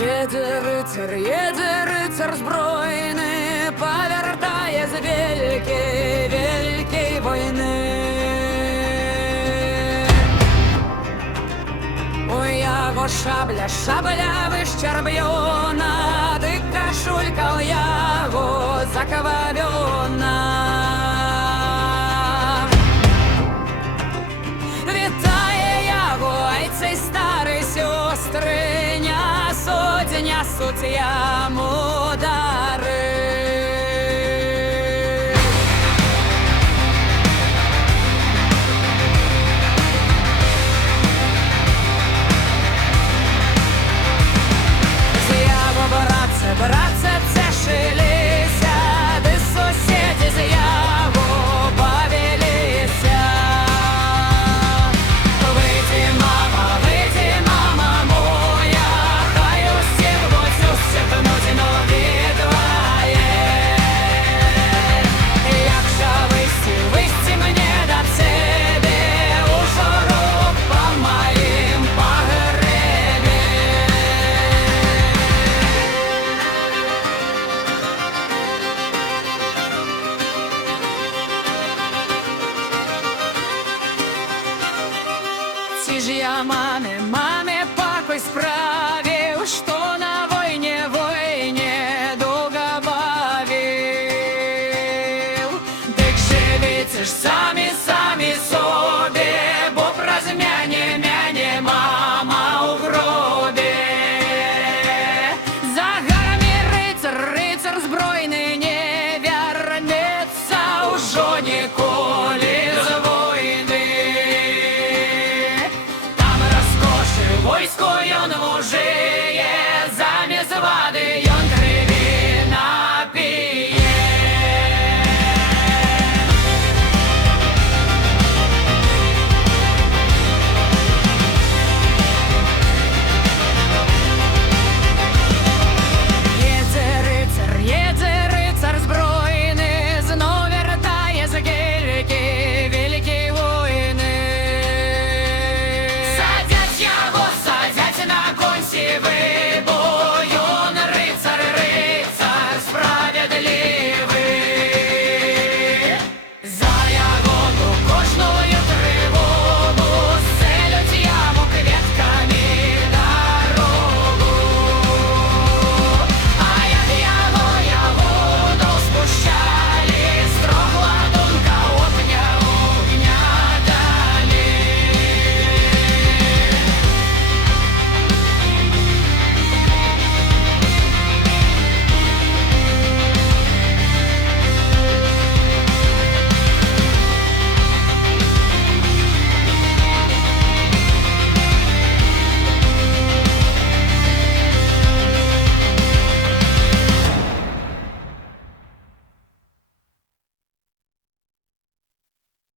Едзе рыцар збройны, павяртае з вялікай войны. У яго шабля вышчарбёна, ды кашулька ў яго закававёна. Вітае яго айцай старай сёстры, нясуць яму дары. З яго братцы цешыліся, ды суседзі з яго бавіліся. Выйдзі, мама моя, хай усіх будзь пнуць відвае. Як жа выйсці мне да цябе, ужо рук па маім пагрэбе. Ці ж я маме пакой справлю,